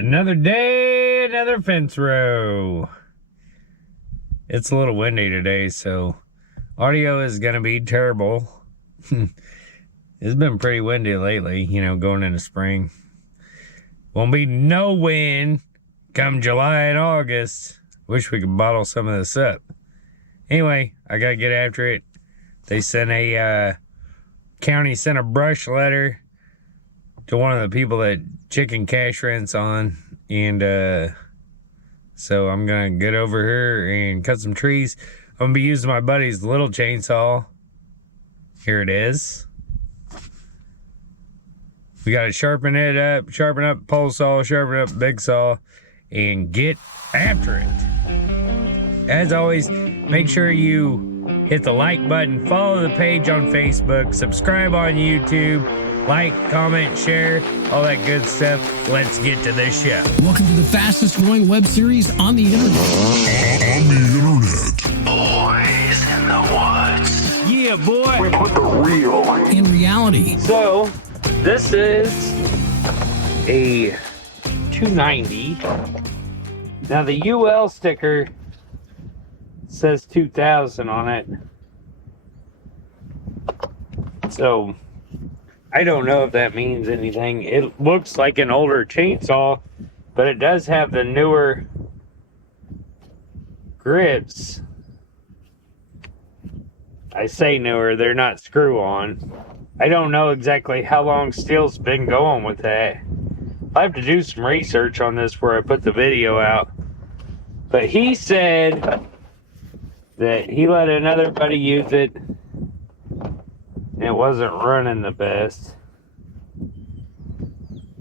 Another day, another fence row. It's a little windy today, so audio is going to be terrible. It's been pretty windy lately, going into spring. Won't be no wind come July and August. Wish we could bottle some of this up. Anyway, I got to get after it. They sent county sent a brush letter to one of the people that chicken cash rents on, and so I'm gonna get over here and cut some trees. I'm gonna be using my buddy's little chainsaw. Here it is. We gotta sharpen up pole saw, sharpen up big saw, and get after it. As always, make sure you hit the like button, follow the page on Facebook, subscribe on YouTube, like, comment, share, all that good stuff. Let's get to this show. Welcome to the fastest growing web series on the internet. Boys in the woods. Yeah, boy. We put the real In reality. So, this is a 290. Now, the UL sticker says 2000 on it. So, I don't know if that means anything. It looks like an older chainsaw, but it does have the newer grips. I say newer, they're not screw-on. I don't know exactly how long Stihl's been going with that. I have to do some research on this before I put the video out. But he said that he let another buddy use it. It wasn't running the best.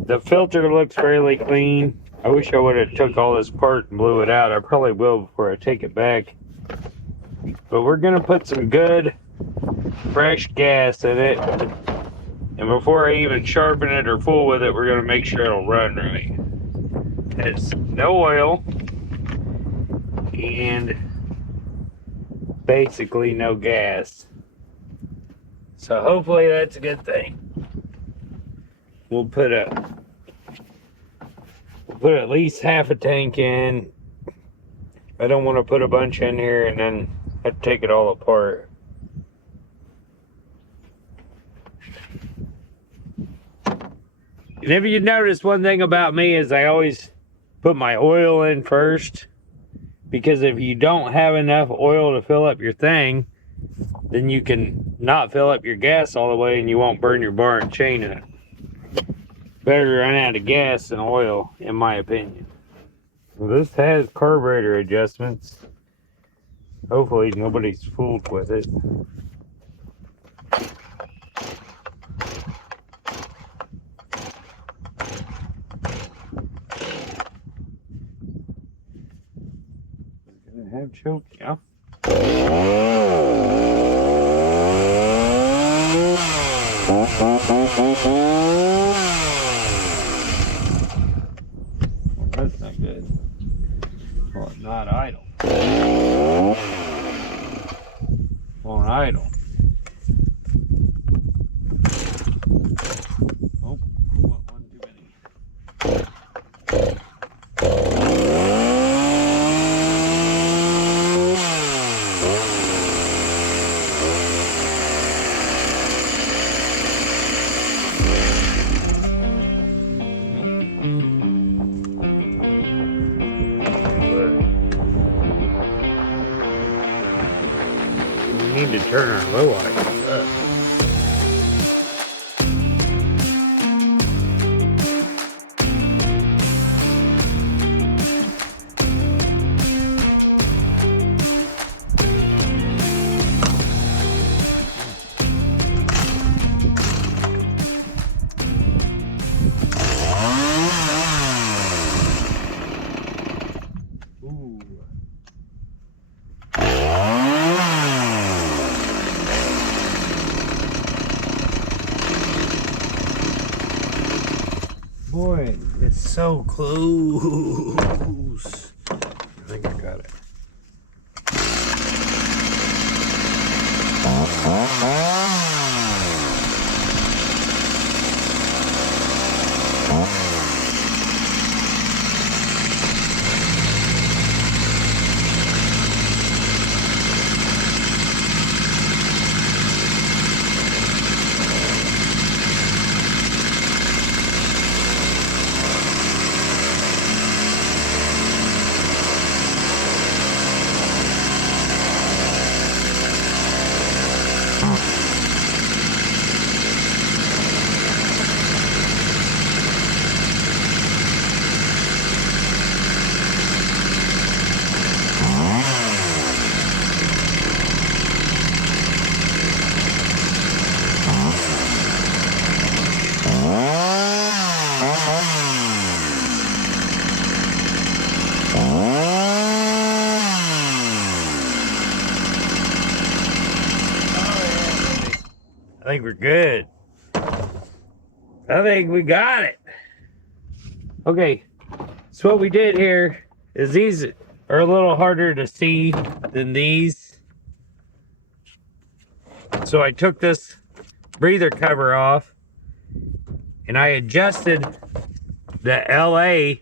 The filter looks fairly clean. I wish I would have took all this apart and blew it out. I probably will before I take it back. But we're gonna put some good fresh gas in it. And before I even sharpen it or fool with it, we're gonna make sure it'll run right. It's no oil and basically no gas. So hopefully that's a good thing. We'll put at least half a tank in. I don't want to put a bunch in here and then have to take it all apart. And if you notice, one thing about me is I always put my oil in first, because if you don't have enough oil to fill up your thing, then you can not fill up your gas all the way and you won't burn your bar and chain in it. Better to run out of gas than oil, in my opinion. Well, this has carburetor adjustments. Hopefully nobody's fooled with it. Gonna have choke, yeah. That's not good. Well, not idle. Won't idle. Oh, one too many. We need to turn our low items up. Boy, it's so close. I think I got it. think we're good. I think we got it. Okay, so what we did here is these are a little harder to see than these. So I took this breather cover off and I adjusted the LA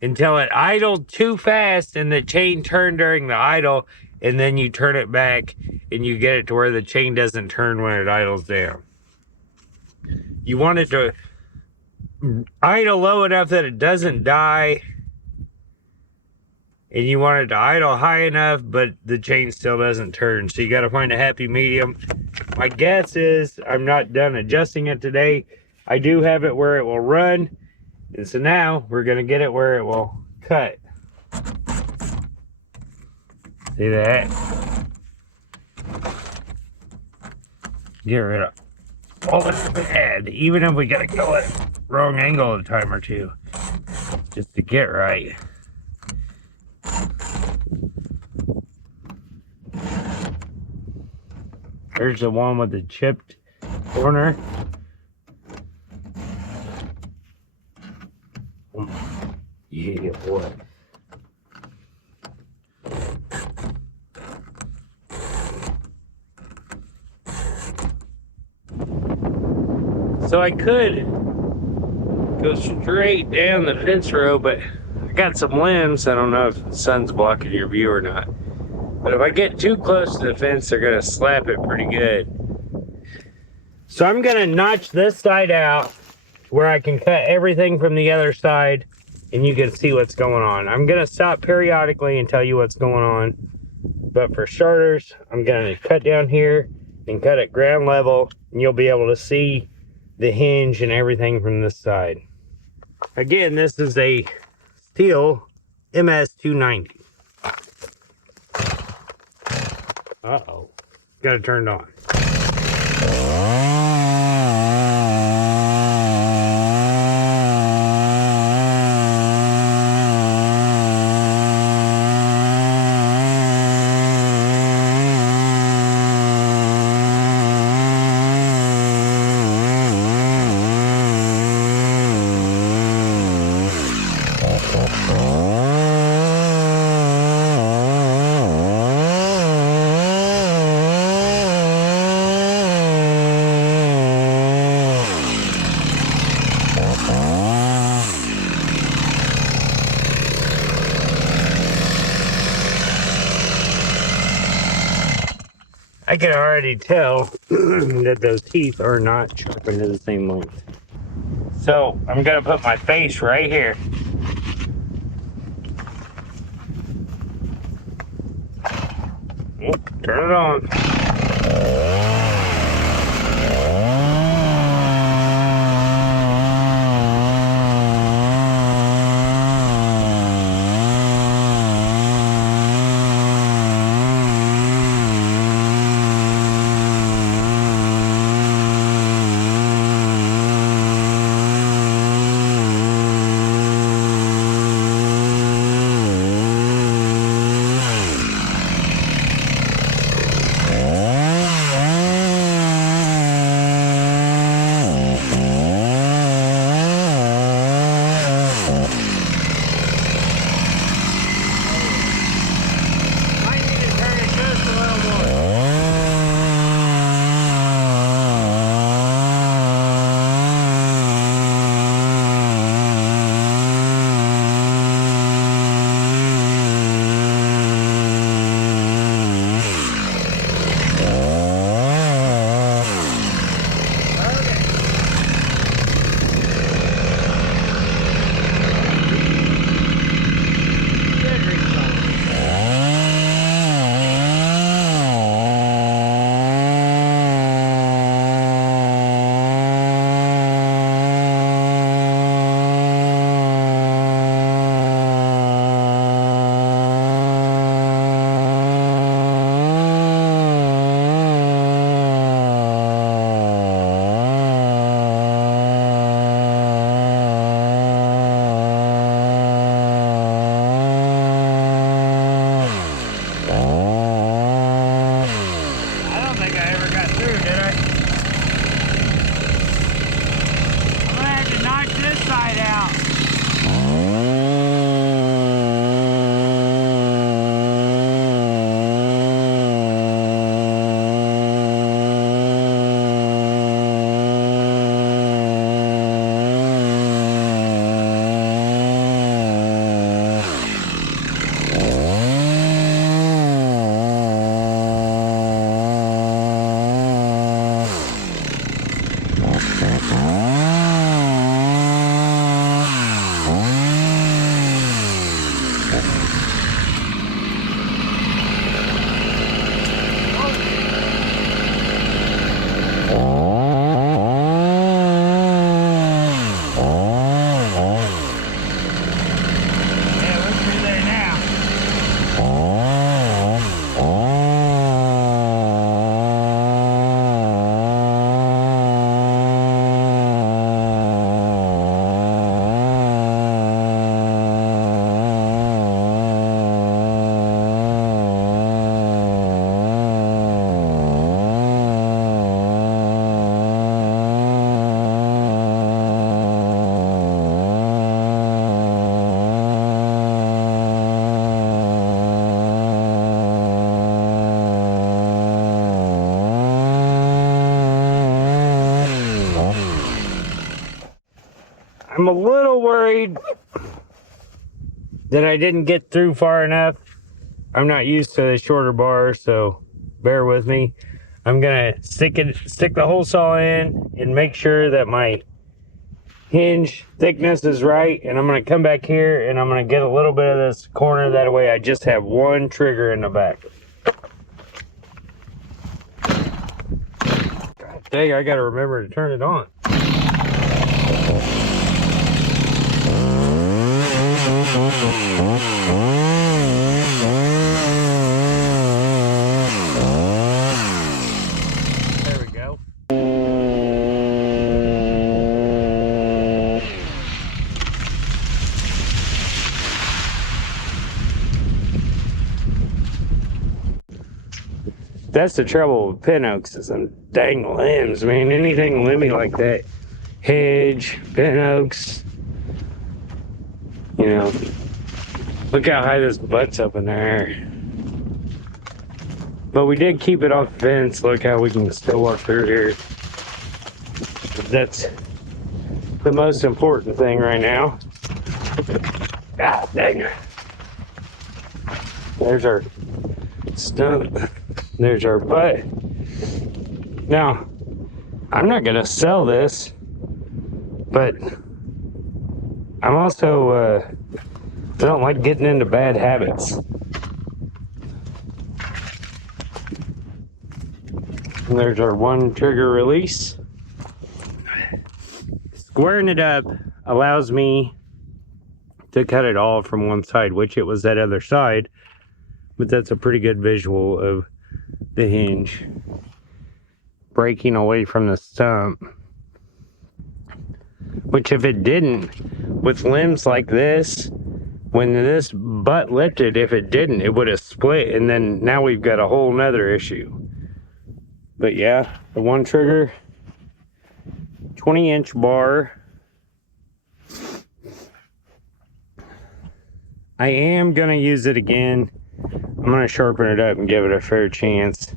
until it idled too fast and the chain turned during the idle, and then you turn it back and you get it to where the chain doesn't turn when it idles down. You want it to idle low enough that it doesn't die, and you want it to idle high enough but the chain still doesn't turn. So you got to find a happy medium. My guess is I'm not done adjusting it today. I do have it where it will run, and so now we're going to get it where it will cut. See that? Get rid of all that's bad, even if we gotta go at wrong angle a time or two, just to get right. There's the one with the chipped corner. Yeah, boy. So I could go straight down the fence row, but I got some limbs. I don't know if the sun's blocking your view or not. But if I get too close to the fence, they're gonna slap it pretty good. So I'm gonna notch this side out where I can cut everything from the other side and you can see what's going on. I'm gonna stop periodically and tell you what's going on. But for starters, I'm gonna cut down here and cut at ground level, and you'll be able to see the hinge and everything from this side. Again, this is a Stihl MS290. Uh-oh. Got it turned on. I can already tell that those teeth are not sharpened to the same length. So I'm gonna put my face right here. Turn it on. I'm a little worried that I didn't get through far enough. I'm not used to the shorter bar, so bear with me. I'm gonna stick the hole saw in and make sure that my hinge thickness is right, and I'm gonna come back here and I'm gonna get a little bit of this corner, that way I just have one trigger in the back. God dang, I gotta remember to turn it on. There we go. That's the trouble with pin oaks, is them dang limbs, man. Anything limby like that, hedge, pin oaks, you know. Look how high this butts up in there. But we did keep it off the fence. Look how we can still walk through here. That's the most important thing right now. God dang. There's our stump. There's our butt. Now, I'm not gonna sell this, but I'm also, I don't like getting into bad habits. And there's our one trigger release. Squaring it up allows me to cut it all from one side, which it was that other side, but that's a pretty good visual of the hinge breaking away from the stump. Which if it didn't, with limbs like this, when this butt lifted, if it didn't, it would have split, and then now we've got a whole nother issue. But yeah, the one trigger, 20-inch bar. I am gonna use it again. I'm gonna sharpen it up and give it a fair chance.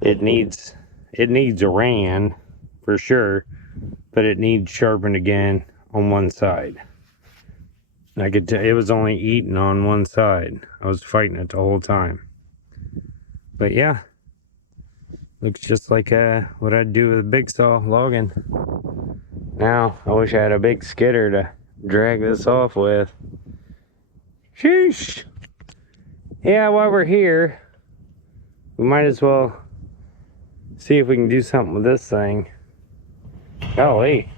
It needs a ran for sure, but it needs sharpened again on one side. I could tell it was only eating on one side. I was fighting it the whole time. But yeah, looks just like what I'd do with a big saw logging. Now I wish I had a big skidder to drag this off with. Sheesh. Yeah, while we're here, we might as well see if we can do something with this thing. Golly,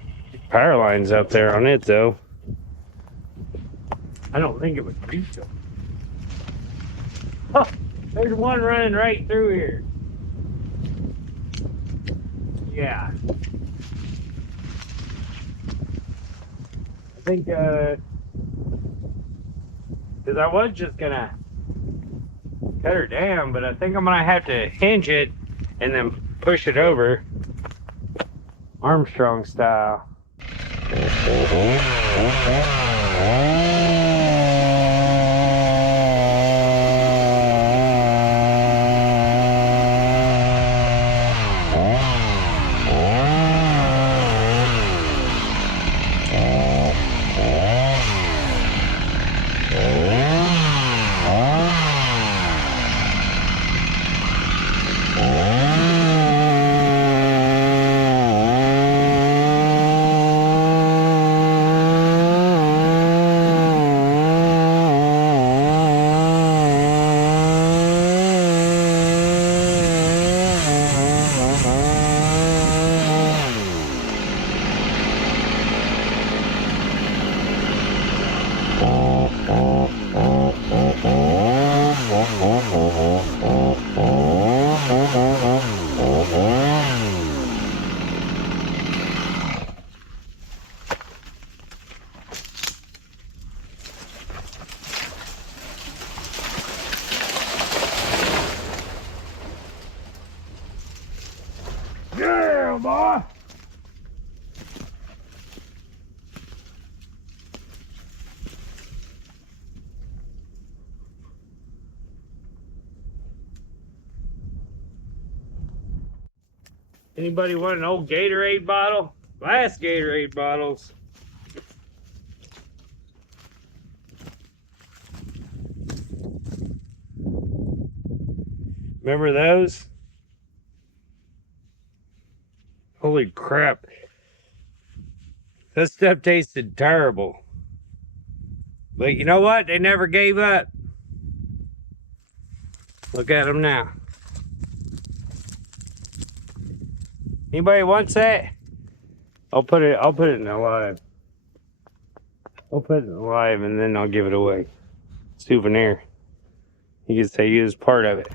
power line's up there on it though. I don't think it would reach them. Oh, there's one running right through here. Yeah. I think, because I was just gonna cut her down, but I think I'm gonna have to hinge it and then push it over, Armstrong style. Yeah, boy. Anybody want an old Gatorade bottle? Last Gatorade bottles. Remember those? Holy crap. That stuff tasted terrible. But you know what? They never gave up. Look at them now. Anybody wants that? I'll put it in the live. I'll put it in the live and then I'll give it away. Souvenir. You can say you was part of it.